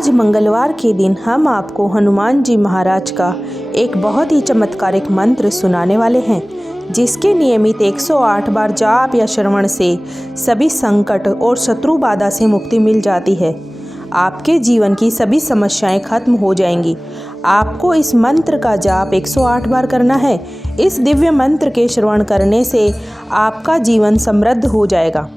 आज मंगलवार के दिन हम आपको हनुमान जी महाराज का एक बहुत ही चमत्कारिक मंत्र सुनाने वाले हैं, जिसके नियमित 108 बार जाप या श्रवण से सभी संकट और शत्रु बाधा से मुक्ति मिल जाती है। आपके जीवन की सभी समस्याएं खत्म हो जाएंगी। आपको इस मंत्र का जाप 108 बार करना है। इस दिव्य मंत्र के श्रवण करने से आपका जीवन समृद्ध हो जाएगा।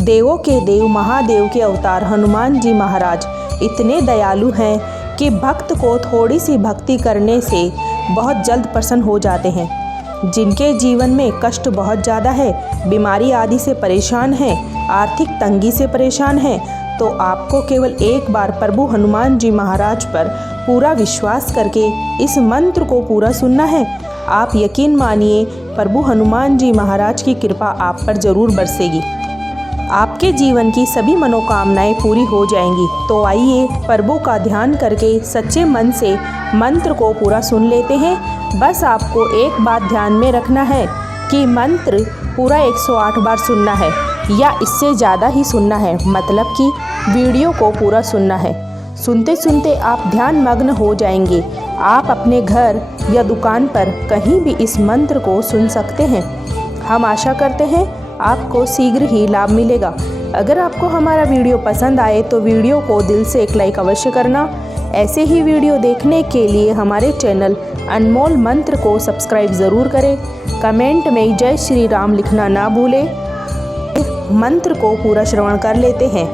देवों के देव महादेव के अवतार हनुमान जी महाराज इतने दयालु हैं कि भक्त को थोड़ी सी भक्ति करने से बहुत जल्द प्रसन्न हो जाते हैं। जिनके जीवन में कष्ट बहुत ज़्यादा है, बीमारी आदि से परेशान हैं, आर्थिक तंगी से परेशान हैं, तो आपको केवल एक बार प्रभु हनुमान जी महाराज पर पूरा विश्वास करके इस मंत्र को पूरा सुनना है। आप यकीन मानिए, प्रभु हनुमान जी महाराज की कृपा आप पर जरूर बरसेगी। आपके जीवन की सभी मनोकामनाएं पूरी हो जाएंगी। तो आइए प्रभु का ध्यान करके सच्चे मन से मंत्र को पूरा सुन लेते हैं। बस आपको एक बात ध्यान में रखना है कि मंत्र पूरा 108 बार सुनना है या इससे ज़्यादा ही सुनना है, मतलब कि वीडियो को पूरा सुनना है। सुनते सुनते आप ध्यान मग्न हो जाएंगे। आप अपने घर या दुकान पर कहीं भी इस मंत्र को सुन सकते हैं। हम आशा करते हैं आपको शीघ्र ही लाभ मिलेगा। अगर आपको हमारा वीडियो पसंद आए तो वीडियो को दिल से एक लाइक अवश्य करना। ऐसे ही वीडियो देखने के लिए हमारे चैनल अनमोल मंत्र को सब्सक्राइब ज़रूर करें। कमेंट में जय श्री राम लिखना ना भूलें। मंत्र को पूरा श्रवण कर लेते हैं।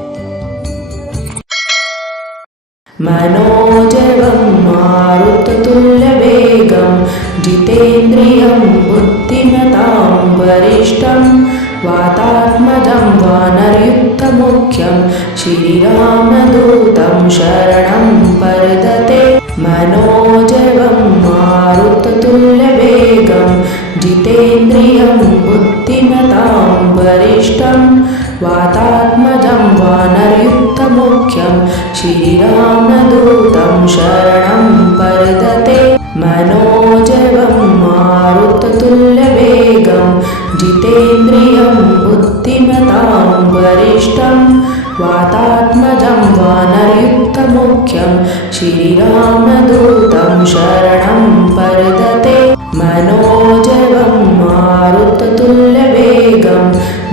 मनोजवं मारुततुल्यवेगं जितेन्द्रियं बुद्धिमतां वरिष्ठं वातात्मजं वानरयुक्तमुख्यं श्रीरामदूतं शरणं प्रपद्ये। मनोजवं मारुततुल्यवेगं जितेन्द्रियं बुद्धिमतां वरिष्ठं वातात्मजं वानरयुक्तमुख्यं श्रीरामदूतं शरणं प्रपद्ये। मनोजवं मारुततुल्यवेगं जितेन्द्रियं बुद्धिमतां वरिष्ठं वातात्मजं वानरयुक्तमुख्यं श्रीरामदूतं शरणं प्रपद्ये। मनोजवं मारुततुल्यवेगं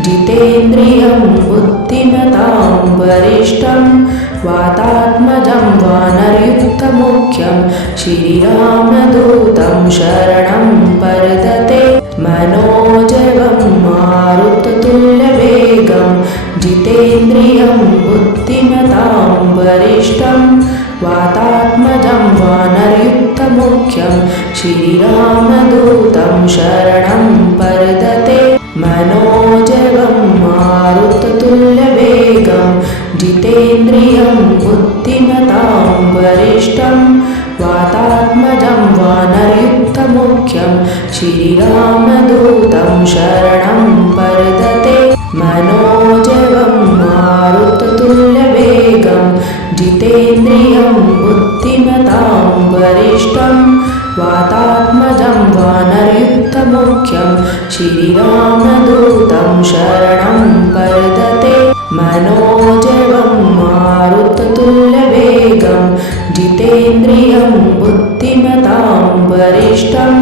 जितेन्द्रियं बुद्धिमतां वरिष्ठं वातात्मजं वानरयुक्तमुख्यं श्रीरामदूतं शरणं प्रपद्ये। मनोजवं मारुततुल्यवेगं जितेन्द्रियं बुद्धिमतां वरिष्ठं वातात्मजं वानरयुक्तमुख्यं श्रीरामदूतं शरणं प्रपद्ये। मनोजवं मारुततुल्यवेगं जितेन्द्रियं बुद्धिमतां वरिष्ठं वातात्मजं वानरयुक्तमुख्यं श्रीरामदूतं शरणं प्रपद्ये। मनोजवं मारुततुल्यवेगं जितेन्द्रियं बुद्धिमतां वरिष्ठं वातात्मजं वानरयुक्तमुख्यं श्रीरामदूतं शरणं प्रपद्ये। मनोजवं मारुततुल्यवेगं जितेन्द्रियं बुद्धिमतां वरिष्ठं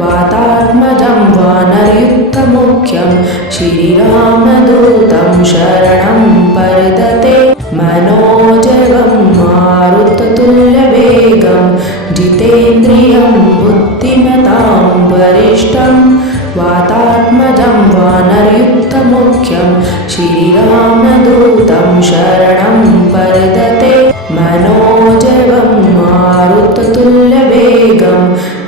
वातात्मजं वानरयुक्तमुख्यं श्रीरामदूतं शरणं प्रपद्ये। मनोजवं मारुततुल्यवेगं जितेन्द्रियं बुद्धिमतां वरिष्ठं वातात्मजं वानरयुक्तमुख्यं श्रीरामदूतं शरणं प्रपद्ये। मनोजवं मारुततुल्यवेगं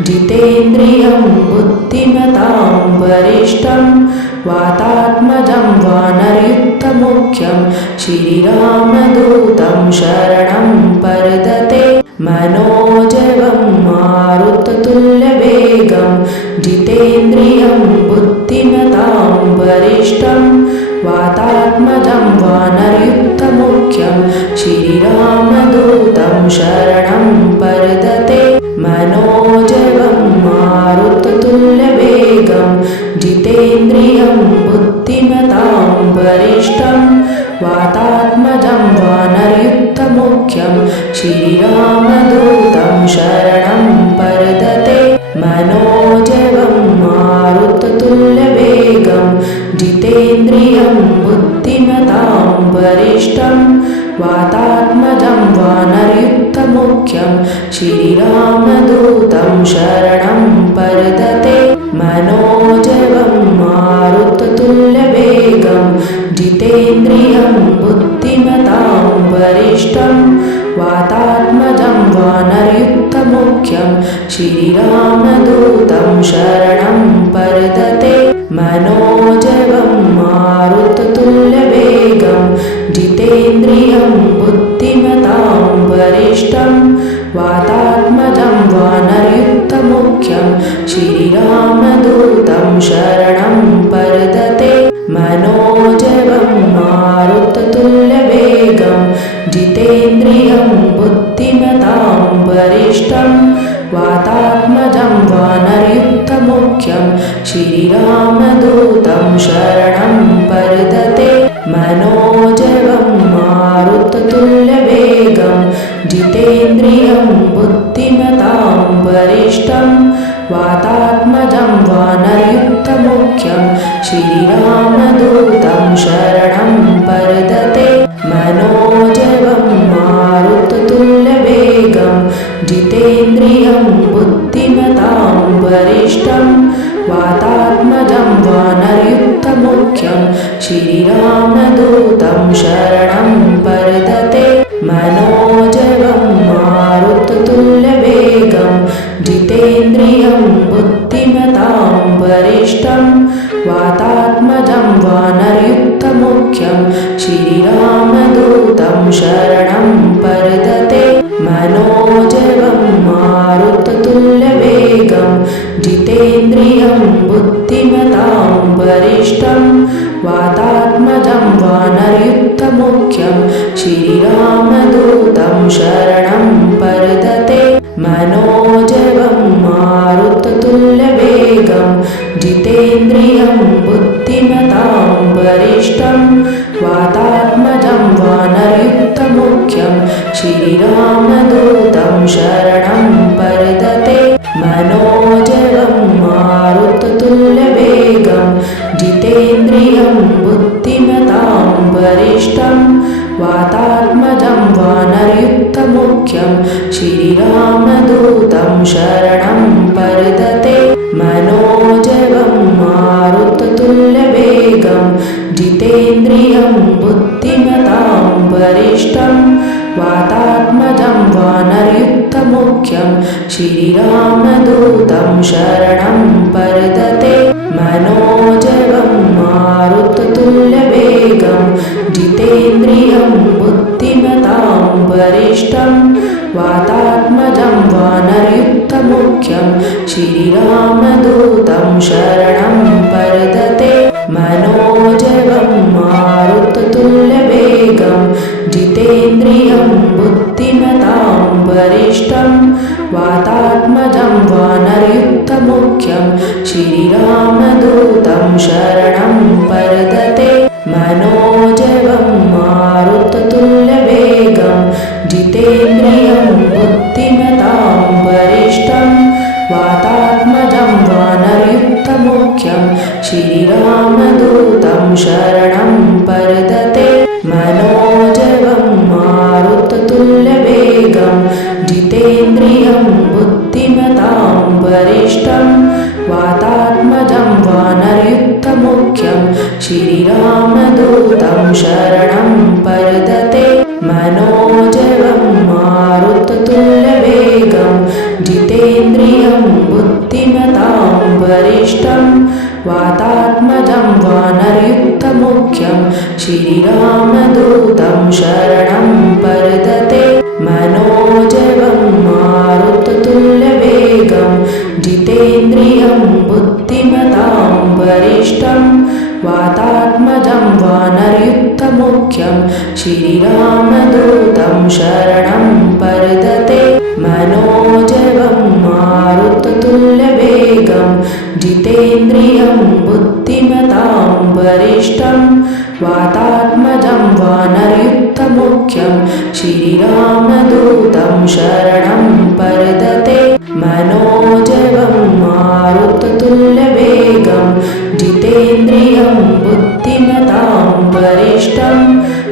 जितेन्द्रियं बुद्धिमतां वरिष्ठं वातात्मजं वानरयुक्तमुख्यं श्रीरामदूतं शरणं प्रपद्ये। मनोजवं मारुततुल्यवेगं जितेन्द्रियं बुद्धिमतां वरिष्ठं वातात्मजं वानरयुक्तमुख्यं श्रीरामदूतं शरणं प्रपद्ये। मनोजवं मारुततुल्यवेगं जितेन्द्रियं बुद्धिमतां वरिष्ठं वातात्मजं वानरयुक्तमुख्यं वातात्मजं श्रीरामदूतं शरणं प्रपद्ये मनोजवं मारुततुल्यवेगं जितेन्द्रियं बुद्धिमतां वरिष्ठं वातात्मजं वानरयुक्तमुख्यं श्रीरामदूतं शरणं प्रपद्ये मनोजवं मारुततुल्यवेगं जितेन्द्रियं बुद्धिमतां वरिष्ठं वातात्मजं वानरयुक्तमुख्यं श्रीरामदूतं शरणं प्रपद्ये मनोजवं मारुततुल्यवेगं जितेन्द्रियं बुद्धिमतां वरिष्ठं वातात्मजं वानरयुक्तमुख्यं श्रीरामदूतं शरणं प्रपद्ये मनोजवं मारुततुल्यवेगं जितेन्द्रियं बुद्धिमतां वरिष्ठं वातात्मजं वानरयुक्तमुख्यं श्रीरामदूतं शरणं प्रपद्ये मनोजवं मारुततुल्यवेगं जितेन्द्रियं बुद्धिमतां वरिष्ठं वातात्मजं वानरयुक्तमुख्यं श्रीरामदूतं शरणं प्रपद्ये मनोजवं मारुततुल्यवेगं जितेन्द्रियं बुद्धिमतां वरिष्ठं वातात्मजं वानरयुक्तमुख्यं श्रीरामदूतं शरणं प्रपद्ये मनोजवं मारुततुल्यवेगं जितेन्द्रियं बुद्धिमतां वरिष्ठं वातात्मजं वानरयुक्तमुख्यं श्रीरामदूतं शरणं प्रपद्ये मनोजवं मारुततुल्यवेगं जितेन्द्रियं बुद्धिमतां वरिष्ठं वातात्मजं वानरयुक्तमुख्यं श्रीरामदूतं शरणं प्रपद्ये मनोजवं मारुततुल्यवेगं जितेन्द्रियं बुद्धिमतां वरिष्ठं वातात्मजं वानरयुक्तमुख्यं श्रीरामदूतं शरणं प्रपद्ये मनोजवं मारुततुल्यवेगं जितेन्द्रियं बुद्धिमतां वरिष्ठं वातात्मजं वानरयुक्तमुख्यं श्रीरामदूतं शरणं प्रपद्ये मनोजवं मारुततुल्यवेगं जितेन्द्रियं बुद्धिमतां वरिष्ठं वातात्मजं वानरयुक्तमुख्यं श्रीरामदूतं शरणं प्रपद्ये मनोजवं मारुततुल्यवेगं जितेन्द्रियं बुद्धिमतां वरिष्ठं वातात्मजं वानरयुक्तमुख्यं श्रीरामदूतं शरणं प्रपद्ये मनोजवं मारुततुल्यवेगं जितेन्द्रियं बुद्धिमतां वरिष्ठं वातात्मजं वानरयुक्तमुख्यं श्रीरामदूतं शरणं प्रपद्ये मनोजवं मारुततुल्यवेगं जितेन्द्रियं बुद्धिमतां वरिष्ठं वातात्मजं वानरयुक्तमुख्यं श्रीरामदूतं शरणं प्रपद्ये मनोजवं मारुततुल्यवेगं जितेन्द्रियं बुद्धिमतां वरिष्ठं वातात्मजं वानरयुक्तमुख्यं श्रीरामदूतं शरणं प्रपद्ये मनोजवं मारुततुल्यवेगं जितेन्द्रियं बुद्धिमतां वरिष्ठं वातात्मजं वानरयुक्तमुख्यं श्रीरामदूतं शरणं प्रपद्ये मनोजवं मारुततुल्यवेगं जितेन्द्रियं बुद्धिमतां वरिष्ठं वातात्मजं वानरयुक्तमुख्यं श्रीरामदूतं शरणं प्रपद्ये मनोजवं मारुततुल्यवेगं जितेन्द्रियं बुद्धिमतां वरिष्ठं वातात्मजं वानरयुक्तमुख्यं श्रीरामदूतं शरणं प्रपद्ये मनोजवं मारुततुल्यवेगं जितेन्द्रियं बुद्धिमतां वरिष्ठं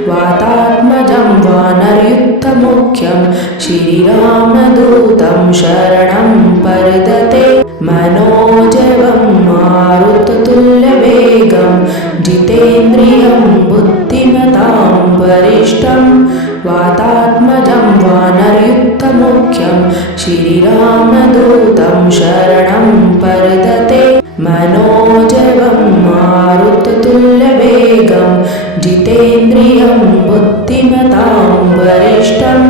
वातात्मजं वानरयुक्तमुख्यं श्रीरामदूतं शरणं प्रपद्ये मनोजवं मारुततुल्यवेगं जितेन्द्रियं बुद्धिमतां वरिष्ठं वातात्मजं वानरयुक्तमुख्यं श्रीरामदूतं शरणं प्रपद्ये मनोजवं मारुततुल्यवेगं जितेन्द्रियं बुद्धिमतां वरिष्ठं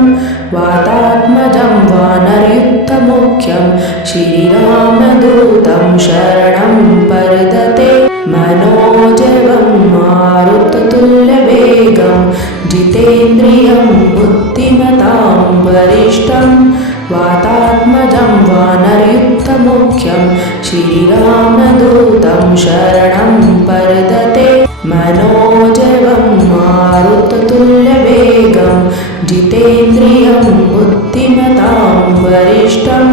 वातात्मजं वानरयुक्तमुख्यं श्रीरामदूतं शरणं प्रपद्ये मनोजवं मारुततुल्यवेगं जितेन्द्रियं बुद्धिमतां वरिष्ठं वातात्मजं वानरयुक्तमुख्यं श्रीरामदूतं शरणं प्रपद्ये मनोजवं मारुततुल्यवेगं जितेन्द्रियं बुद्धिमतां वरिष्ठं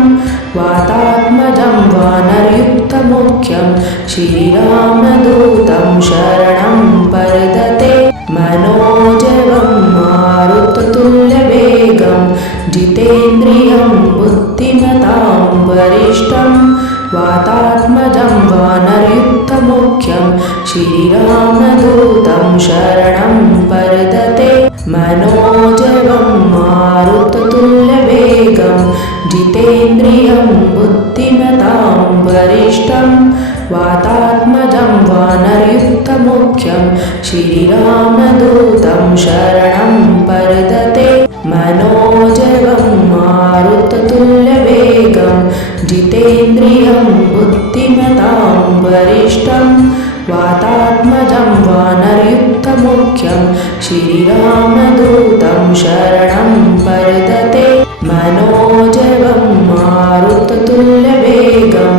वातात्मजं वानरयुक्तमुख्यं श्रीरामदूतं शरणं प्रपद्ये मनोजवं मारुततुल्यवेगं जितेन्द्रियं बुद्धिमतां वरिष्ठं वातात्मजं वानरयुक्तमुख्यं श्रीरामदूतं शरणं प्रपद्ये मनोजवं मारुततुल्यवेगं जितेन्द्रियं बुद्धिमतां वरिष्ठं वातात्मजं वानरयुक्तमुख्यं श्रीरामदूतं शरणं प्रपद्ये मनोजवं मारुततुल्यवेगं जितेन्द्रियं बुद्धिमतां वरिष्ठं वातात्मजं वानरयुक्तमुख्यं श्रीरामदूतं शरणं प्रपद्ये मनोजवं मारुततुल्यवेगं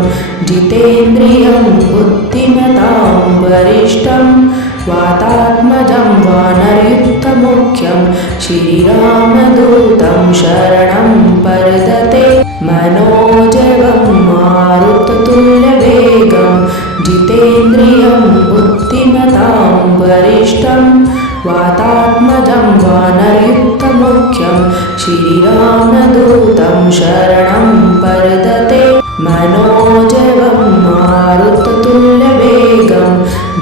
जितेन्द्रियं बुद्धिमतां वरिष्ठं वातात्मजं वानरयुक्तमुख्यं श्रीरामदूतं शरणं प्रपद्ये मनोजवं मारुततुल्यवेगं जितेन्द्रियं बुद्धिमतां वरिष्ठं वातात्मजं वानरयुक्तमुख्यं श्रीरामदूतं शरणं प्रपद्ये मनोजवं मारुततुल्यवेगं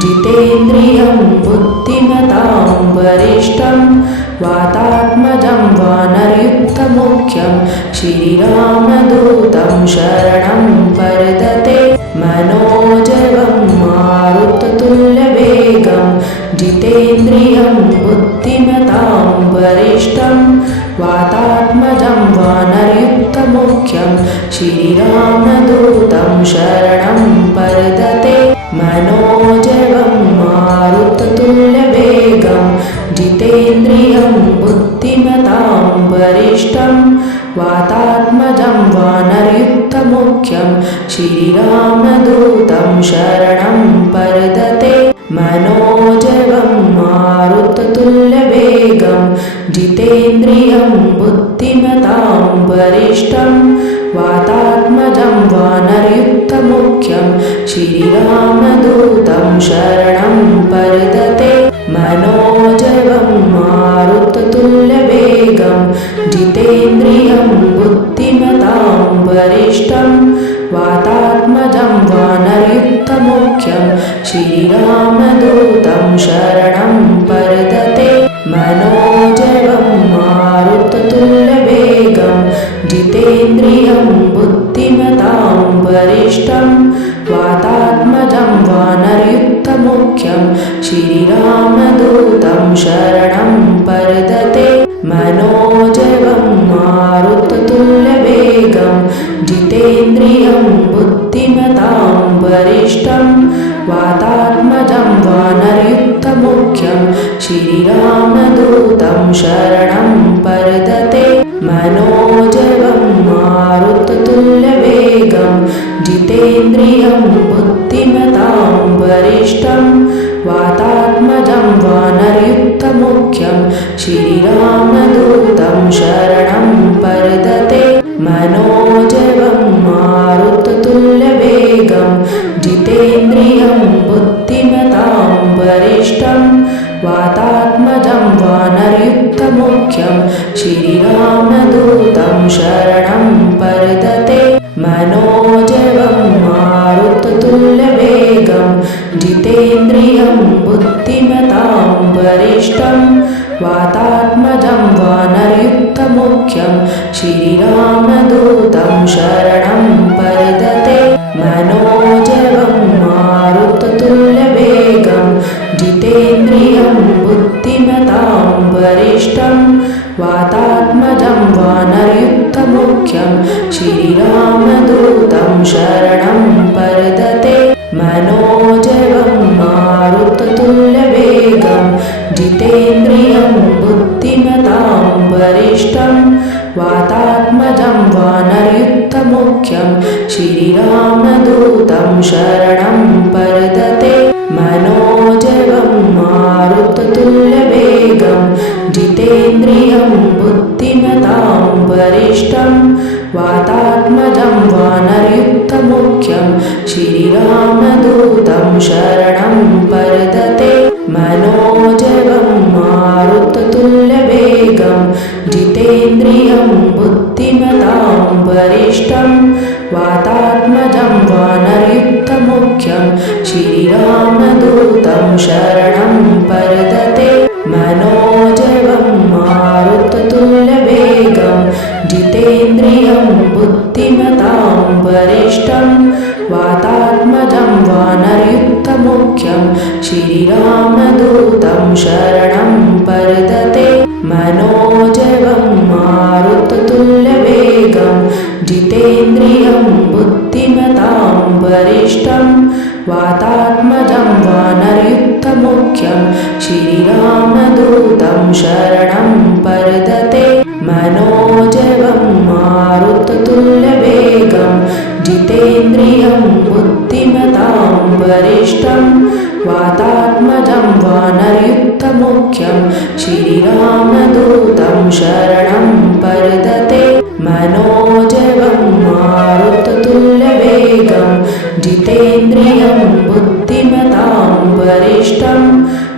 जितेन्द्रियं बुद्धिमतां वरिष्ठं वातात्मजं वानरयुक्तमुख्यं श्रीरामदूतं शरणं प्रपद्ये मनोजवं मारुततुल्यवेगं जितेन्द्रियं बुद्धिमतां वरिष्ठं वातात्मजं वानरयुक्तमुख्यं श्रीरामदूतं शरणं प्रपद्ये मनोजवं मारुततुल्यवेगं जितेन्द्रियं बुद्धिमतां वरिष्ठं वातात्मजं वानरयुक्तमुख्यं श्रीरामदूतं शरणं प्रपद्ये मनोजवं मारुततुल्यवेगं जितेन्द्रियं बुद्धिमतां वरिष्ठं वातात्मजं वानरयुक्तमुख्यं श्रीरामदूतं शरणं प्रपद्ये मनोजवं मारुततुल्यवेगं जितेन्द्रियं बुद्धिमतां वरिष्ठं वातात्मजं वानरयुक्तमुख्यं श्रीरामदूतं शरणं प्रपद्ये मनोजवं मारुततुल्यवेगं जितेन्द्रियं बुद्धिमतां वरिष्ठं वातात्मजं वानरयुक्तमुख्यं श्रीरामदूतं शरणं प्रपद्ये मनोजवं मारुततुल्यवेगं जितेन्द्रियं बुद्धिमतां वरिष्ठं वातात्मजं वानरयुक्तमुख्यं श्रीरामदूतं शरणं प्रपद्ये मनोजवं मारुततुल्यवेगं जितेन्द्रियं बुद्धिमतां वरिष्ठं वातात्मजं वानरयुक्तमुख्यं श्रीरामदूतं शरणं प्रपद्ये मनोजवं मारुततुल्यवेगं जितेन्द्रियं बुद्धिमतां वरिष्ठं वातात्मजं वानरयुक्तमुख्यं श्रीरामदूतं शरणं प्रपद्ये मनोजवं मारुततुल्यवेगं जितेन्द्रियं बुद्धिमतां वरिष्ठं वातात्मजं वानरयुक्तमुख्यं श्रीरामदूतं शरणं प्रपद्ये मनोजवं मारुततुल्यवेगं जितेन्द्रियं बुद्धिमतां वरिष्ठं वातात्मजं वानरयुक्तमुख्यं श्रीरामदूतं शरणं प्रपद्ये मनोजवं मारुततुल्यवेगं जितेन्द्रियं बुद्धिमतां वरिष्ठं वातात्मजं वानरयुक्तमुख्यं श्रीरामदूतं शरणं प्रपद्ये मनोजवं मारुततुल्यवेगं जितेन्द्रियं बुद्धिमतां वरिष्ठं वातात्मजं वानरयुक्तमुख्यं श्रीरामदूतं शरणं प्रपद्ये मनोजवं मारुततुल्यवेगं जितेन्द्रियं बुद्धिमतां वरिष्ठं वातात्मजं वानरयुक्तमुख्यं श्रीरामदूतं शरणं प्रपद्ये मनोजवं मारुततुल्यवेगं जितेन्द्रियं बुद्धिमतां वरिष्ठं वातात्मजं वानरयुक्तमुख्यं श्रीरामदूतं शरणं प्रपद्ये मनोजवं मारुततुल्यवेगं जितेन्द्रियं बुद्धिमतां वरिष्ठं वातात्मजं वानरयुक्तमुख्यं श्रीरामदूतं शरणं प्रपद्ये मनोजवं मारुततुल्यवेगं जितेन्द्रियं बुद्धिमतां वरिष्ठं वातात्मजं वानरयुक्तमुख्यं श्रीरामदूतं शरणं प्रपद्ये मनोजवं मारुततुल्यवेगं जितेन्द्रियं बुद्धिमतां वरिष्ठं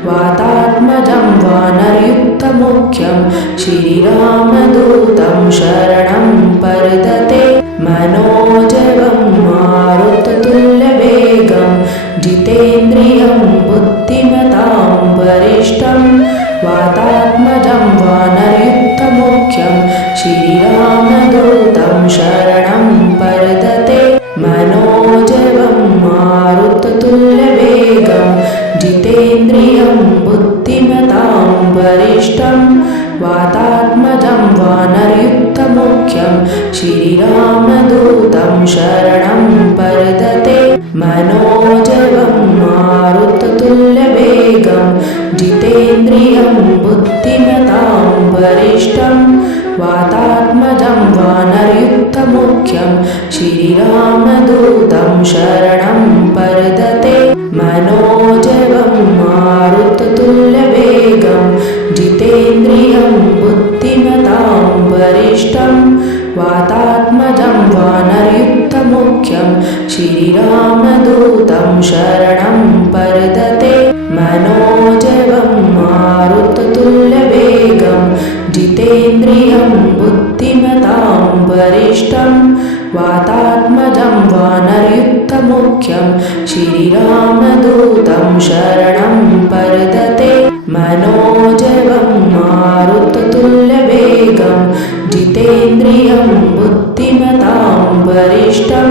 वातात्मजं वानरयुक्तमुख्यं श्रीरामदूतं शरणं प्रपद्ये मनोजवं मारुततुल्यवेगं जितेन्द्रियं बुद्धिमतां वरिष्ठं वातात्मजं वानरयुक्तमुख्यं श्रीरामदूतं शरणं प्रपद्ये मनोजवं मारुततुल्यवेगं जितेन्द्रियं बुद्धिमतां वरिष्ठं वातात्मजं वानरयुक्तमुख्यं श्रीरामदूतं शरणं प्रपद्ये मनोजवं मारुततुल्यवेगं जितेन्द्रियं बुद्धिमतां वरिष्ठं वातात्मजं वानरयुक्तमुख्यं श्रीरामदूतं शरणं प्रपद्ये मनोजवं मारुततुल्यवेगं जितेन्द्रियं बुद्धिमतां वरिष्ठं वातात्मजं वानरयुक्तमुख्यं श्रीरामदूतं शरणं प्रपद्ये मनोजवं मारुततुल्यवेगं जितेन्द्रियं बुद्धिमतां वरिष्ठं वातात्मजं वानरयुक्तमुख्यं श्रीरामदूतं शरणं प्रपद्ये मनोजवं मारुततुल्यवेगं जितेन्द्रियं बुद्धिमतां वरिष्ठं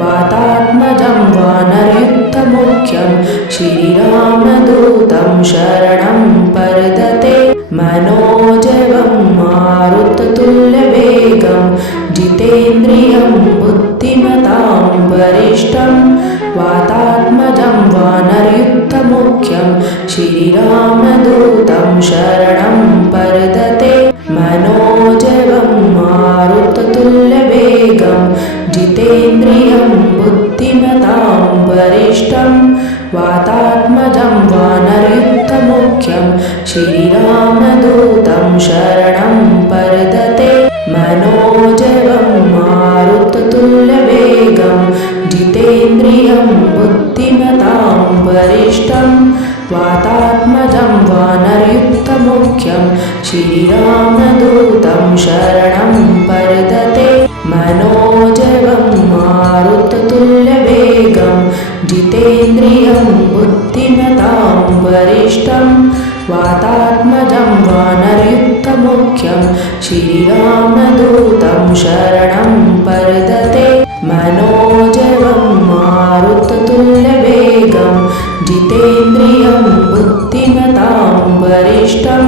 वातात्मजं वानरयुक्तमुख्यं श्रीरामदूतं शरणं प्रपद्ये मनोजवं मारुततुल्यवेगं जितेन्द्रियं बुद्धिमतां वरिष्ठं वातात्मजं वानरयुक्तमुख्यं श्रीरामदूतं शरणं प्रपद्ये मनोजवं मारुततुल्यवेगं जितेन्द्रियं बुद्धिमतां वरिष्ठं वातात्मजं वानरयुक्तमुख्यं वानरयुक्तमुख्यं श्रीरामदूतं शरणं प्रपद्ये मनोजवं मारुततुल्यवेगं जितेन्द्रियं बुद्धिमतां वरिष्ठं वातात्मजं वानरयुक्तमुख्यं श्रीरामदूतं शरणं प्रपद्ये मनोजवं मारुततुल्यवेगं जितेन्द्रियं बुद्धिमतां वरिष्ठं वातात्मजं वानरयुक्तमुख्यं श्रीरामदूतं शरणं प्रपद्ये मनोजवं मारुततुल्यवेगं जितेन्द्रियं बुद्धिमतां वरिष्ठं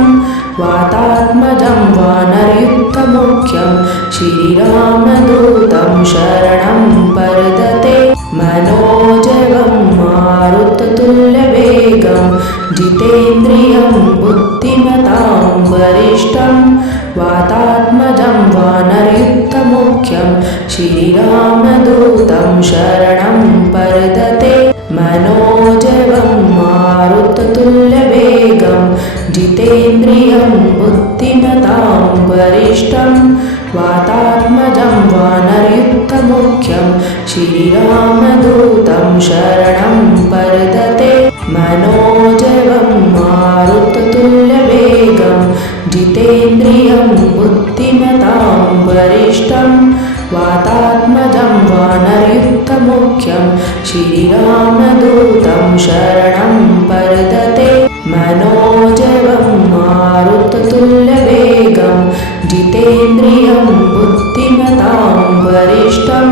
वातात्मजं वानरयुक्तमुख्यं श्रीरामदूतं शरणं प्रपद्ये मनोजवं मारुततुल्यवेगं जितेन्द्रियं बुद्धिमतां वरिष्ठं वातात्मजं वानरयुक्तमुख्यं श्रीरामदूतं शरणं प्रपद्ये मनोजवं मारुततुल्यवेगं जितेन्द्रियं बुद्धिमतां वरिष्ठं वातात्मजं वानरयुक्तमुख्यं श्रीरामदूतं शरणं प्रपद्ये मनोजवं मारुततुल्यवेगं जितेन्द्रियं बुद्धिमतां वरिष्ठं वातात्मजं वानरयुक्तमुख्यं श्रीरामदूतं शरणं प्रपद्ये मनोजवं मारुततुल्यवेगं जितेन्द्रियं बुद्धिमतां वरिष्ठं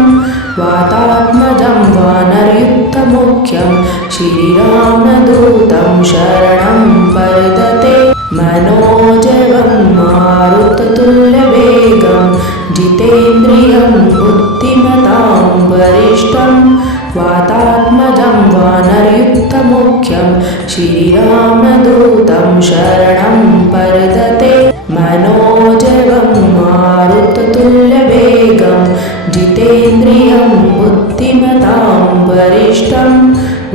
वातात्मजं वानरयुक्तमुख्यं श्रीरामदूतं शरणं प्रपद्ये मनोजवं मारुततुल्यवेगं जितेन्द्रियं बुद्धिमतां वरिष्ठं वातात्मजं वानरयुक्तमुख्यं श्रीरामदूतं शरणं प्रपद्ये मनोजवं मारुततुल्यवेगं जितेन्द्रियं बुद्धिमतां वरिष्ठं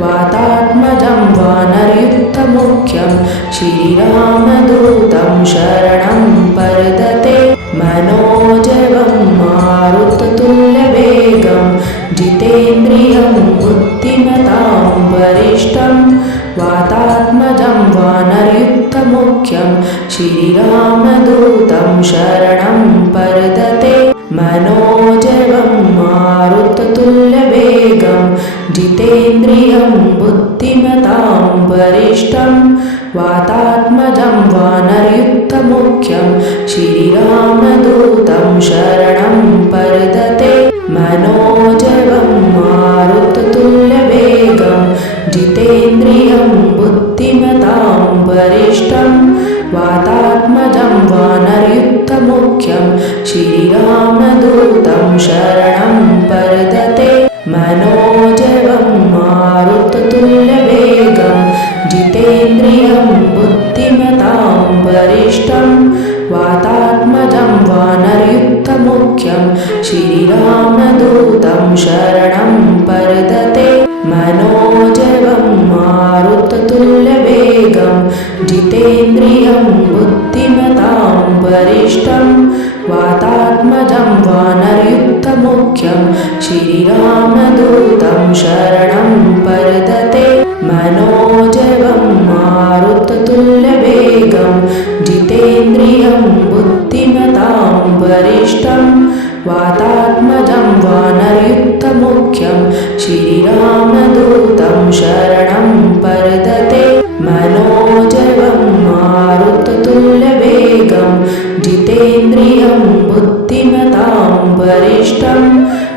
वातात्मजं वानरयुक्तमुख्यं श्रीरामदूतं शरणं प्रपद्ये मनोजवं मारुततुल्यवेगं जितेन्द्रियं बुद्धिमतां वरिष्ठं वातात्मजं वानरयुक्तमुख्यं श्रीरामदूतं शरणं प्रपद्ये मनोजवं मारुततुल्यवेगं जितेन्द्रियं बुद्धिमतां वरिष्ठं वातात्मजं वानरयुक्तमुख्यं श्रीरामदूतं शरणं प्रपद्ये मनोजवं मारुततुल्यवेगं जितेन्द्रियं बुद्धिमतां वरिष्ठं वातात्मजं वानरयुक्तमुख्यं श्रीरामदूतं शरणं प्रपद्ये मनोजवं मारुततुल्यवेगं जितेन्द्रियं बुद्धिमतां वरिष्ठं वातात्मजं वानरयुक्तमुख्यं श्रीरामदूतं शरणं प्रपद्ये मनोजवं मारुततुल्यवेगं जितेन्द्रियं बुद्धिमतां वरिष्ठं वातात्मजं वानरयुक्तमुख्यं श्रीरामदूतं शरणं प्रपद्ये मनोजवं मारुततुल्यवेगं जितेन्द्रियं बुद्धिमतां वरिष्ठं वातात्मजं वानरयुक्तमुख्यं श्रीरामदूतं शरणं प्रपद्ये मनोजवं मारुततुल्यवेगं जितेन्द्रियं बुद्धिमतां वरिष्ठं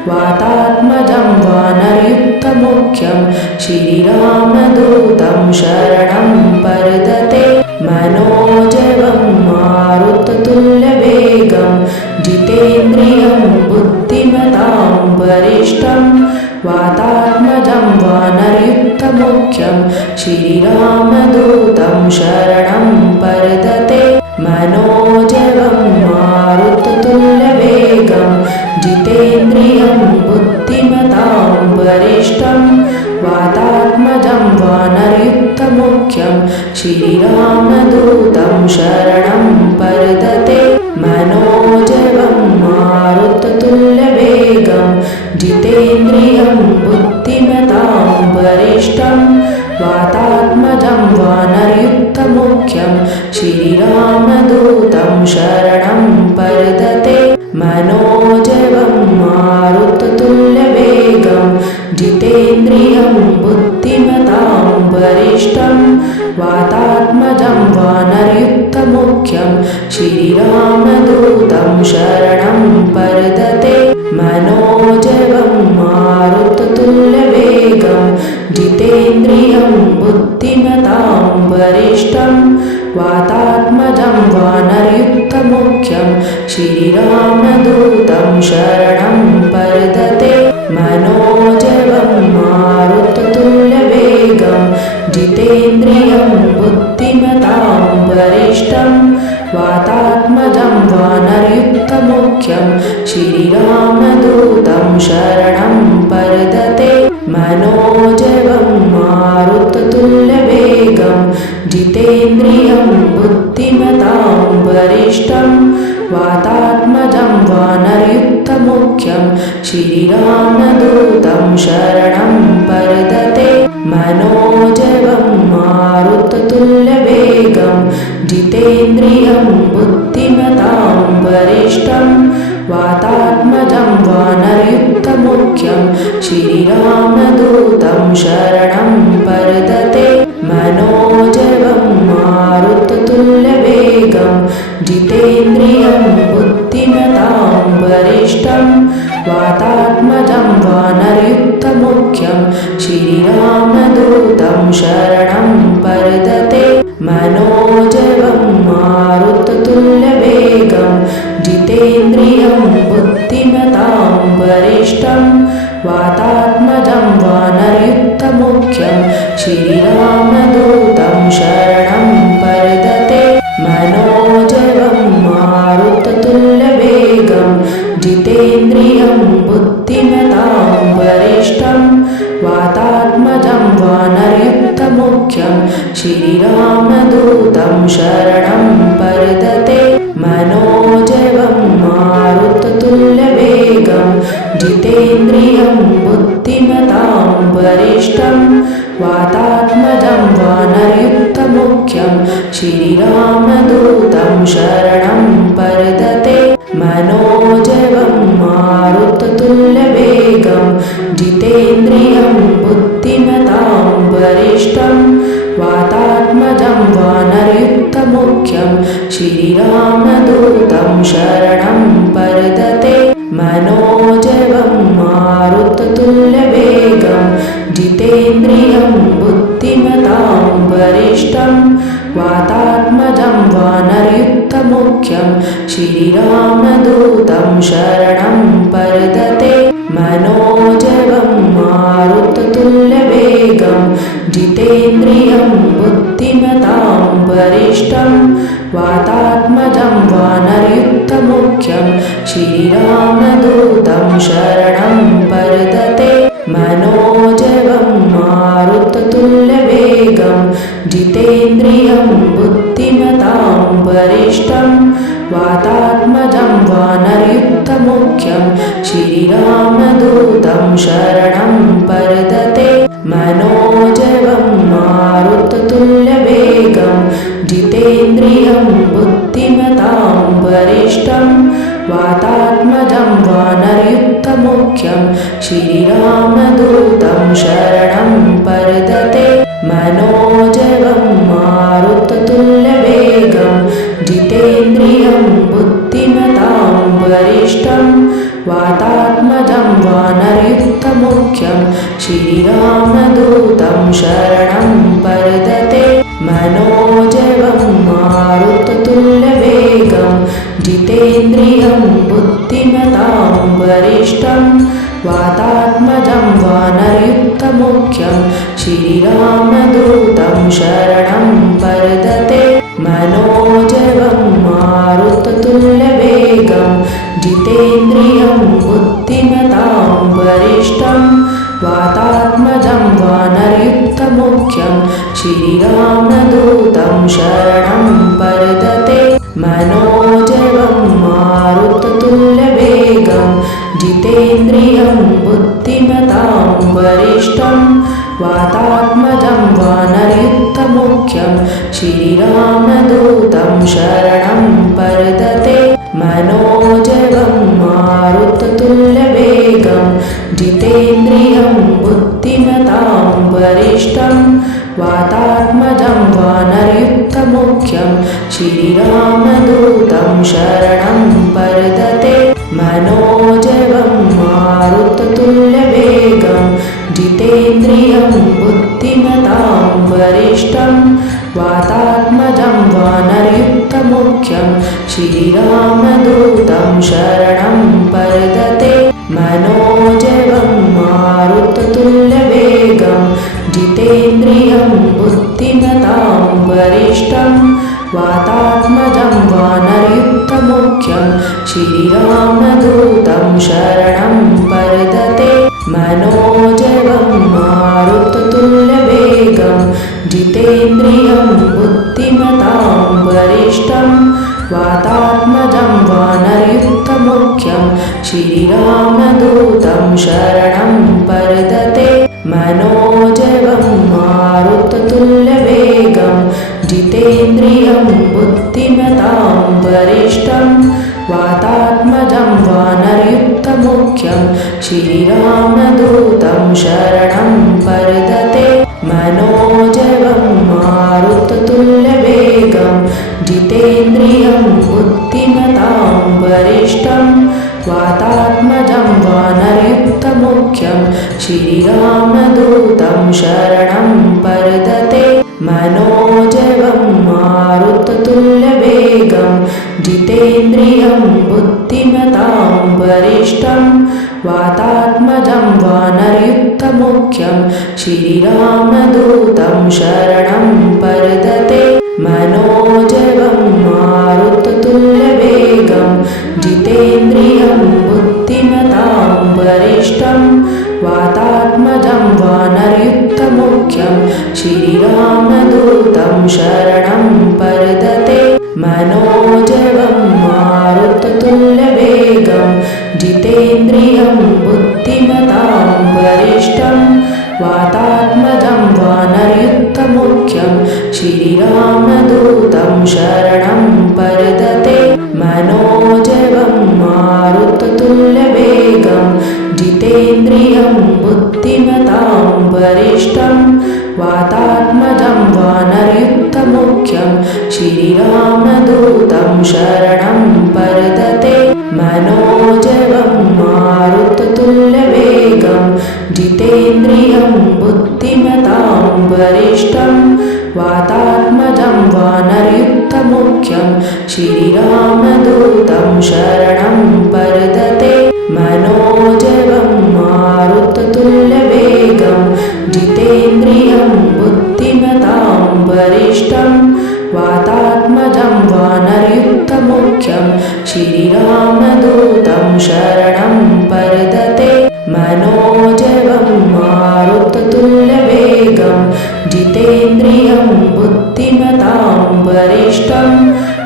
वातात्मजं वानरयुक्तमुख्यं श्रीरामदूतं शरणं प्रपद्ये मनोजवं मारुततुल्यवेगं जितेन्द्रियं बुद्धिमतां वरिष्ठं वातात्मजं वानरयुक्तमुख्यं श्रीरामदूतं शरणं प्रपद्ये मनोजवं मारुततुल्यवेगं जितेन्द्रियं बुद्धिमतां वरिष्ठं वातात्मजं वानरयुक्तमुख्यं श्रीरामदूतमुख्यं श्रीरामदूतं शरणं प्रपद्ये मनोजवं मारुततुल्यवेगं जितेन्द्रियं बुद्धिमतां वरिष्ठं वातात्मजं वानरयुक्तमुख्यं श्रीरामदूतं शरणं प्रपद्ये मनोजवं मारुततुल्यवेगं जितेन्द्रियं बुद्धिमतां वरिष्ठं वातात्मजं वानरयुक्तमुख्यं श्रीरामदूतं शरणं प्रपद्ये मनोजवं मारुततुल्यवेगं जितेन्द्रियं बुद्धिमतां वरिष्ठं वातात्मजं वानरयुक्तमुख्यं श्रीरामदूतं शरणं प्रपद्ये मनोजवं मारुततुल्यवेगं जितेन्द्रियं बुद्धिमतां वरिष्ठं वातात्मजं वानरयुक्तमुख्यं श्रीरामदूतं शरणं प्रपद्ये मनोजवं मारुततुल्यवेगं जितेन्द्रियं बुद्धिमतां वरिष्ठं वातात्मजं वानरयुक्तमुख्यं श्रीरामदूतं शरणं प्रपद्ये मनोजवं मारुततुल्यवेगं जितेन्द्रियं बुद्धिमतां वरिष्ठं वातात्मजं वानरयुक्तमुख्यं श्रीरामदूतं शरणं प्रपद्ये मनोजवं मारुततुल्यवेगं जितेन्द्रियं बुद्धिमतां वरिष्ठं वातात्मजं वानरयुक्तमुख्यं श्रीरामदूतं शरणं प्रपद्ये मनोजवं मारुततुल्यवेगं जितेन्द्रियं बुद्धिमतां वरिष्ठं वातात्मजं वानरयुक्तमुख्यं श्रीरामदूतं शरणं प्रपद्ये मनोजवं मारुततुल्यवेगं जितेन्द्रियं बुद्धिमतां वरिष्ठं वातात्मजं वानरयुक्तमुख्यं श्रीरामदूतं शरणं प्रपद्ये मनोजवं मारुततुल्यवेगं जितेन्द्रियं बुद्धिमतां वरिष्ठं वातात्मजं वानरयुक्तमुख्यं श्रीरामदूतं शरणं प्रपद्ये मनोजवं मारुततुल्यवेगं जितेन्द्रियं बुद्धिमतां वरिष्ठं वातात्मजं वानरयुक्तमुख्यं श्रीरामदूतं शरणं प्रपद्ये मनोजवं मारुततुल्यवेगं जितेन्द्रियं बुद्धिमतां वरिष्ठं वातात्मजं वानरयुक्तमुख्यं श्रीरामदूतं शरणं प्रपद्ये मनोजवं मारुततुल्यवेगं जितेन्द्रियं बुद्धिमतां वरिष्ठं वातात्मजं वानरयुक्तमुख्यं श्रीरामदूतं शरणं प्रपद्ये मनोजवं मारुततुल्यवेगं जितेन्द्रियं बुद्धिमतां वरिष्ठं वातात्मजं वानरयुक्तमुख्यं श्रीरामदूतं शरणं प्रपद्ये मनोजवं मारुततुल्यवेगं जितेन्द्रियं बुद्धिमतां वरिष्ठं वातात्मजं वानरयुक्तमुख्यं श्रीरामदूतं शरणं प्रपद्ये मनोजवं मारुततुल्यवेगं जितेन्द्रियं बुद्धिमतां वरिष्ठं वातात्मजं वानरयुक्तमुख्यं श्रीरामदूतं शरणं प्रपद्ये मनोजवं मारुततुल्यवेगं जितेन्द्रियं बुद्धिमतां वरिष्ठं वातात्मजं वानरयुक्तमुख्यं श्रीरामदूतं शरणं प्रपद्ये मनोजवं मारुततुल्यवेगं जितेन्द्रियं बुद्धिमतां वरिष्ठं वातात्मजं वानरयुक्तमुख्यं श्रीरामदूतं शरणं प्रपद्ये मनोजवं मारुततुल्यवेगं जितेन्द्रियं बुद्धिमतां वरिष्ठं वातात्मजं वानरयुक्तमुख्यं श्रीरामदूतं शरणं प्रपद्ये मनोजवं मारुततुल्यवेगं जितेन्द्रियं बुद्धिमतां वरिष्ठं वातात्मजं वानरयुक्तमुख्यं श्रीरामदूतं शरणं प्रपद्ये मनोजवं मारुततुल्यवेगं जितेन्द्रियं बुद्धिमतां वरिष्ठं वातात्मजं वानरयुक्तमुख्यं श्रीरामदूतं शरणं प्रपद्ये मनोजवं मारुततुल्यवेगं जितेन्द्रियं बुद्धिमतां वरिष्ठं वातात्मजं वानरयुक्तमुख्यं श्रीरामदूतं शरणं प्रपद्ये मनोजवं मारुततुल्यवेगं जितेन्द्रियं बुद्धिमतां वरिष्ठं वातात्मजं वानरयुक्तमुख्यं श्रीरामदूतं शरणं प्रपद्ये मनोजवं मारुततुल्यवेगं जितेन्द्रियं बुद्धिमतां वरिष्ठं वातात्मजं वानरयुक्तमुख्यं श्रीरामदूतं शरणं प्रपद्ये मनोजवं मारुततुल्यवेगं जितेन्द्रियं बुद्धिमतां वरिष्ठं वातात्मजं वानरयुक्तमुख्यं श्रीरामदूतं शरणं प्रपद्ये मनोजवं मारुततुल्यवेगं जितेन्द्रियं बुद्धिमतां वरिष्ठं वातात्मजं वानरयुक्तमुख्यं श्रीरामदूतं शरणं प्रपद्ये मनोजवं मारुततुल्यवेगं जितेन्द्रियं बुद्धिमतां वरिष्ठं वातात्मजं वानरयुक्तमुख्यं श्रीरामदूतं शरणं प्रपद्ये मनोजवं मारुततुल्यवेगं जितेन्द्रियं बुद्धिमतां वरिष्ठं वातात्मजं वानरयुक्तमुख्यं श्रीरामदूतं शरणं प्रपद्ये मनोजवं मारुततुल्यवेगं जितेन्द्रियं बुद्धिमतां वरिष्ठं वातात्मजं वानरयुक्तमुख्यं श्रीरामदूतं शरणं प्रपद्ये मनोजवं मारुततुल्यवेगं जितेन्द्रियं बुद्धिमतां वरिष्ठं वातात्मजं वानरयुक्तमुख्यं श्रीरामदूतं शरणं प्रपद्ये मनोजवं मारुततुल्यवेगं जितेन्द्रियं बुद्धिमतां वरिष्ठं वातात्मजं वानरयुक्तमुख्यं श्रीरामदूतं शरणं प्रपद्ये मनोजवं मारुततुल्यवेगं जितेन्द्रियं बुद्धिमतां वरिष्ठं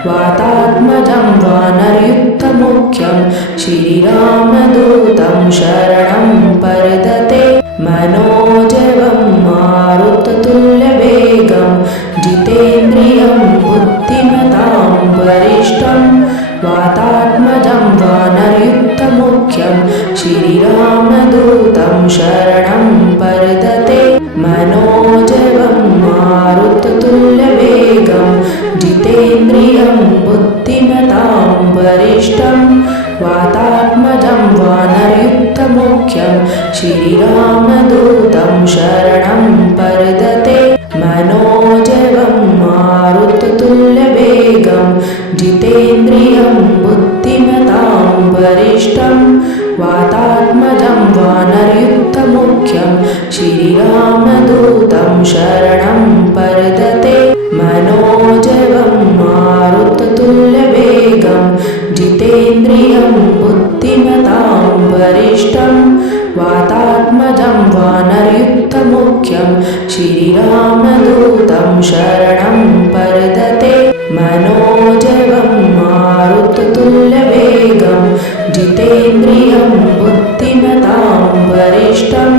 वातात्मजं वानरयुक्तमुख्यं श्रीरामदूतं शरणं प्रपद्ये मनोजवं मारुततुल्यवेगं जितेन्द्रियं बुद्धिमतां वरिष्ठं वातात्मजं वानरयुक्तमुख्यं श्रीरामदूतं शरणं प्रपद्ये मनोजवं मारुततुल्यवेगं जितेन्द्रियं बुद्धिमतां वरिष्ठं वातात्मजं वानरयुक्तमुख्यं श्रीरामदूतं शरणं प्रपद्ये मनोजवं मारुततुल्यवेगं जितेन्द्रियं बुद्धिमतां वरिष्ठं वातात्मजं वानरयुक्तमुख्यं श्रीरामदूतं शरणं प्रपद्ये मनोजवं मारुततुल्यवेगं जितेन्द्रियं बुद्धिमतां वरिष्ठं वातात्मजं वानरयुक्तमुख्यं श्रीरामदूतं शरणं पर्दते मनोजवं मारुततुल्यवेगं जितेन्द्रियं बुद्धिमतां वरिष्ठं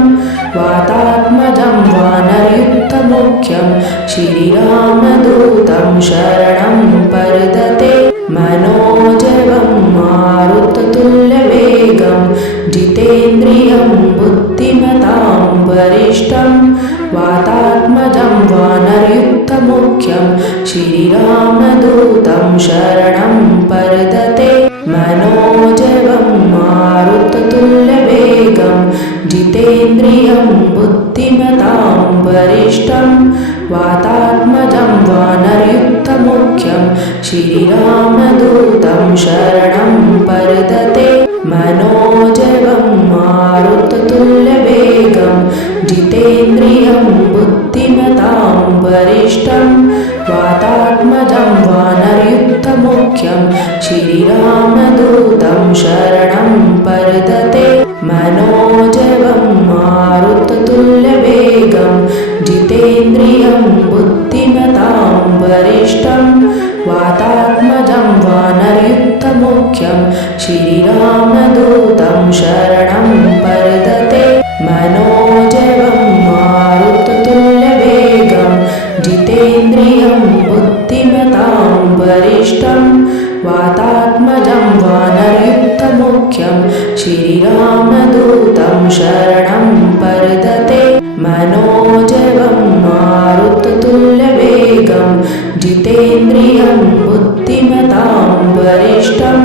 वातात्मजं वानरयुक्तमुख्यं श्रीरामदूतं शरणं पर्दते मनोजवं मारुततुल्यवेगं जितेन्द्रियं बुद्धिमतां वरिष्ठं वातात्मजं वानरयुक्तमुख्यं श्रीरामदूतं शरणं पर्दते मनोजवं मारुततुल्यवेगं जितेन्द्रियं बुद्धिमतां वरिष्ठं वातात्मजं वानरयुक्तमुख्यं श्रीरामदूतं शरणं पर्दते मनोजवं मारुततुल्यवेगं जितेन्द्रियं बुद्धिमतां वरिष्ठं वातात्मजं वानरयुक्तमुख्यं श्रीरामदूतं शरणं पर्दते मनोजवं मारुततुल्यवेगं जितेन्द्रियं बुद्धिमतां वरिष्ठं वातात्मजं वानरयुक्तमुख्यं श्रीरामदूतं शरणं पर्दते मनोजवं मारुततुल्यवेगं जितेन्द्रियं बुद्धिमतां वरिष्ठं वातात्मजं वानरयुक्तमुख्यं श्रीरामदूतं शरणं पर्दते मनोजवं मारुततुल्यवेगं जितेन्द्रियं बुद्धिमतां वरिष्ठं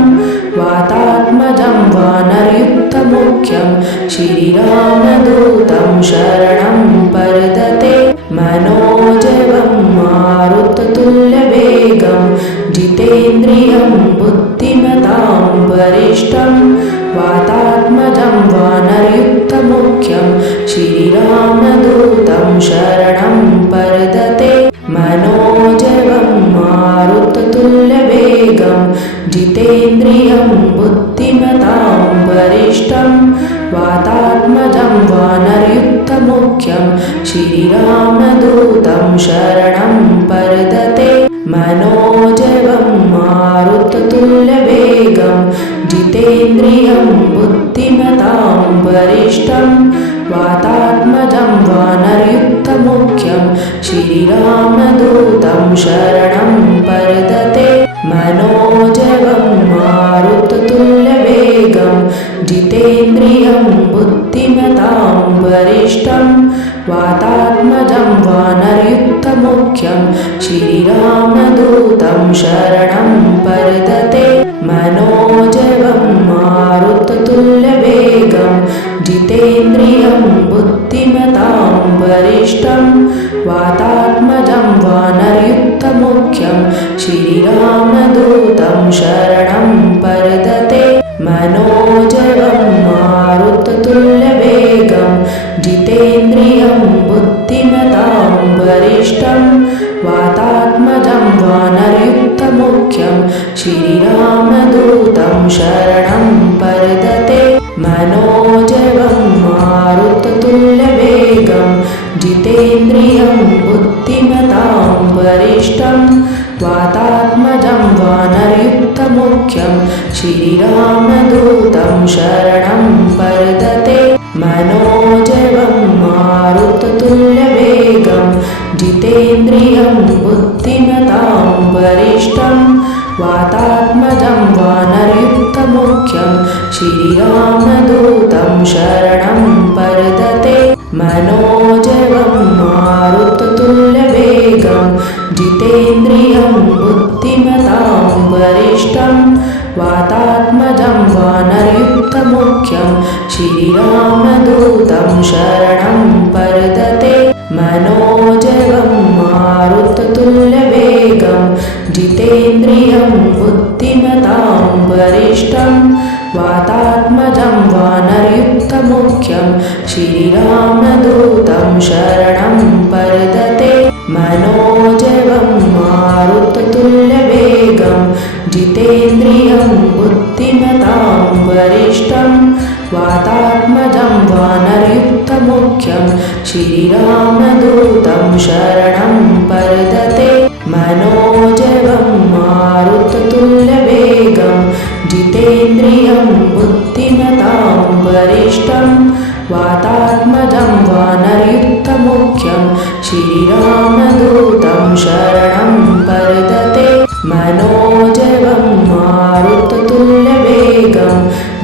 वातात्मजं वानरयुक्तमुख्यं श्रीरामदूतं शरणं पर्दते मनोजवं मारुततुल्यवेगं जितेन्द्रियं बुद्धिमतां वरिष्ठं वातात्मजं वानरयुक्तमुख्यं श्रीरामदूतं शरणं पर्दते मनोजवं मारुततुल्यवेगं जितेन्द्रियं बुद्धिमतां वरिष्ठं वातात्मजं वानरयुक्तमुख्यं श्रीरामदूतं शरणं पर्दते मनोजवं मारुततुल्यवेगं जितेन्द्रियं बुद्धिमतां वरिष्ठं वातात्मजं वानरयुक्तमुख्यं श्रीरामदूतं शरणं पर्दते मनोजवं मारुततुल्यवेगं जितेन्द्रियं बुद्धिमतां वरिष्ठं वातात्मजं वानरयुक्तमुख्यं श्रीरामदूतं शरणं पर्दते मनोजवं मारुततुल्यवेगं जितेन्द्रियं बुद्धिमतां वरिष्ठं वातात्मजं वानरयुक्तमुख्यं श्रीरामदूतं शरणं पर्दते मनोजवं मारुततुल्यवेगं जितेन्द्रियं बुद्धिमतां वरिष्ठं वातात्मजं वानरयुक्तमुख्यं श्रीरामदूतं शरणं पर्दते मनोजवं मारुततुल्यवेगं जितेन्द्रियं बुद्धिमतां वरिष्ठं वातात्मजं वानरयुक्तमुख्यं श्रीरामदूतं शरणं पर्दते मनोजवं मारुततुल्यवेगं जितेन्द्रियं बुद्धिमतां वरिष्ठं वातात्मजं वानरयुक्तमुख्यं श्रीरामदूतं शरणं पर्दते मनोजवं मारुततुल्यवेगं जितेन्द्रियं बुद्धिमतां वरिष्ठं वातात्मजं वानरयुक्तमुख्यं श्रीरामदूतं शरणं पर्दते मनोजवं मारुततुल्यवेगं जितेन्द्रियं बुद्धिमतां वरिष्ठं वातात्मजं वानरयुक्तमुख्यं श्रीरामदूतं शरणं पर्दते मनोजवं मारुततुल्यवेगं जितेन्द्रियं बुद्धिमतां वरिष्ठं वातात्मजं वानरयुक्तमुख्यं श्रीरामदूतं शरणं पर्दते श्रीरामदूतं शरणं प्रपद्ये मनोजवं मारुततुल्यवेगं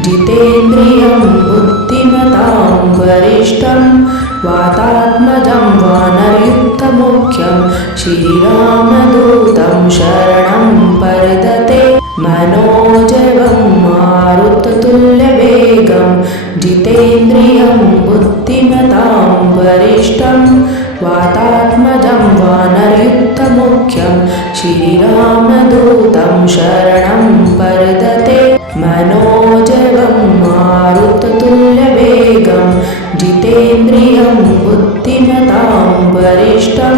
जितेन्द्रियं बुद्धिमतां वरिष्ठं वातात्मजं वानरयुक्तमुख्यं श्रीरामदूतं शरणं प्रपद्ये मनोजवं मारुततुल्यवेगं जितेन्द्रियं बुद्धिमतां वरिष्ठं वातात्मजं वानरयुक्तमुख्यं श्रीरामदूतं शरणं प्रपद्ये मनोजवं मारुततुल्यवेगं जितेन्द्रियं बुद्धिमतां वरिष्ठं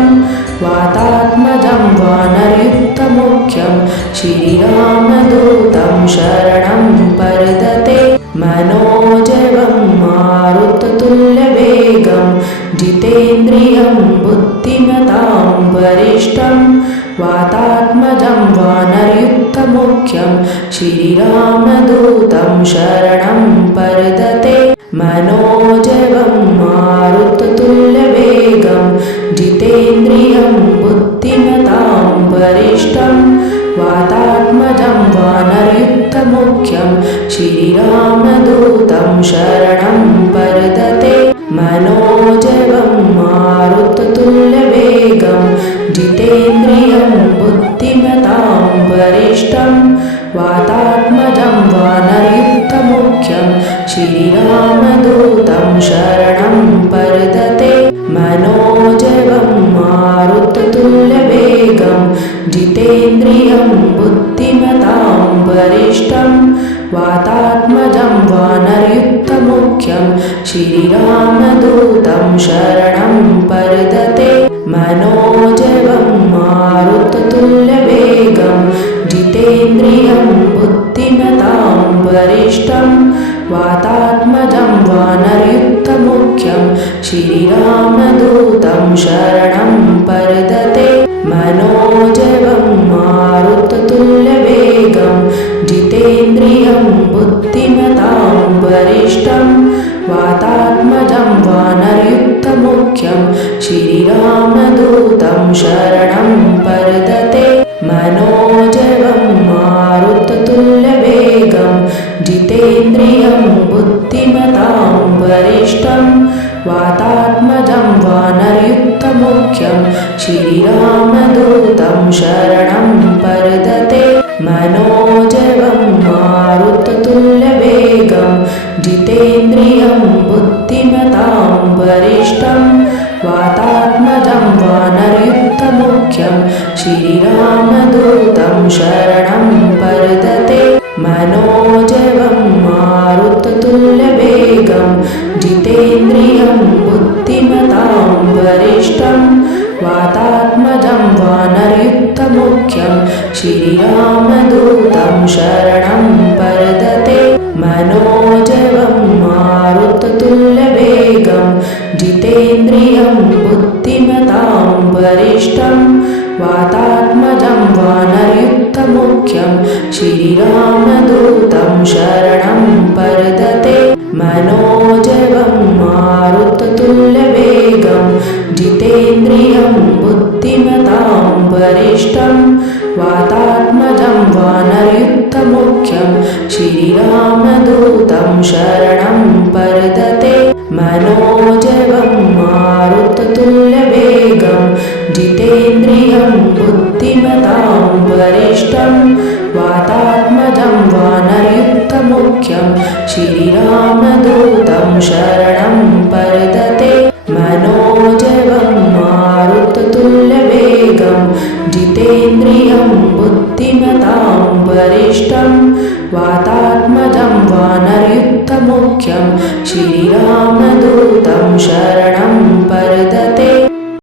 वातात्मजं वानरयुक्तमुख्यं श्रीरामदूतं शरणं प्रपद्ये मनोजवं मारुततुल्यवेगं जितेन्द्रियं बुद्धिमतां वरिष्ठं वातात्मजं वानरयुक्तमुख्यं श्रीरामदूतं शरणं प्रपद्ये मनोजवं मारुततुल्यवेगं जितेन्द्रियं बुद्धिमतां वरिष्ठं वातात्मजं वानरयुक्तमुख्यं श्रीरामदूतं शरणं प्रपद्ये मनोजवं मारुततुल्यवेगं जितेन्द्रियं बुद्धिमतां वरिष्ठं वातात्मजं वानरयुक्तमुख्यं श्रीरामदूतं शरणं प्रपद्ये मनोजवं मारुततुल्यवेगं जितेन्द्रियं बुद्धिमतां वरिष्ठं वातात्मजं वानरयुक्तमुख्यं श्रीरामदूतं शरणं प्रपद्ये मनोजवं मारुततुल्यवेगं जितेन्द्रियं बुद्धिमतां वरिष्ठं वातात्मजं वानरयुक्तमुख्यं श्रीरामदूतं शरणं प्रपद्ये मनोजवं मारुततुल्यवेगं जितेन्द्रियं बुद्धिमतां वरिष्ठं वातात्मजं वानरयुक्तमुख्यं श्रीरामदूतं शरणं प्रपद्ये मनोजवं मारुततुल्यवेगं जितेन्द्रियं बुद्धिमतां वरिष्ठं वातात्मजं वानरयुक्तमुख्यं श्रीरामदूतं शरणं प्रपद्ये मनोजवं मारुततुल्यवेगं जितेन्द्रियं बुद्धिमतां वरिष्ठं वातात्मजं वानरयुक्तमुख्यं श्रीरामदूतं शरणं प्रपद्ये मनोजवं मारुततुल्यवेगं जितेन्द्रियं बुद्धिमतां वरिष्ठं वातात्मजं वानरयुक्तमुख्यं श्रीरामदूतं शरणं प्रपद्ये मनोजवं मारुततुल्यवेगं जितेन्द्रियं बुद्धिमतां वरिष्ठं वातात्मजं वानरयुक्तमुख्यं श्रीरामदूतं शरणं प्रपद्ये मनोजवं मारुततुल्यवेगं जितेन्द्रियं बुद्धिमतां वरिष्ठं वातात्मजं वानरयुक्तमुख्यं श्रीरामदूतं शरणं प्रपद्ये मनोजवं मारुततुल्यवेगं जितेन्द्रियं बुद्धिमतां वरिष्ठं वातात्मजं वानरयुक्तमुख्यं श्रीरामदूतं शरणं प्रपद्ये मनोजवं मारुततुल्यवेगं जितेन्द्रियं बुद्धिमतां वरिष्ठं वातात्मजं वानरयुक्तमुख्यं श्रीरामदूतं शरणं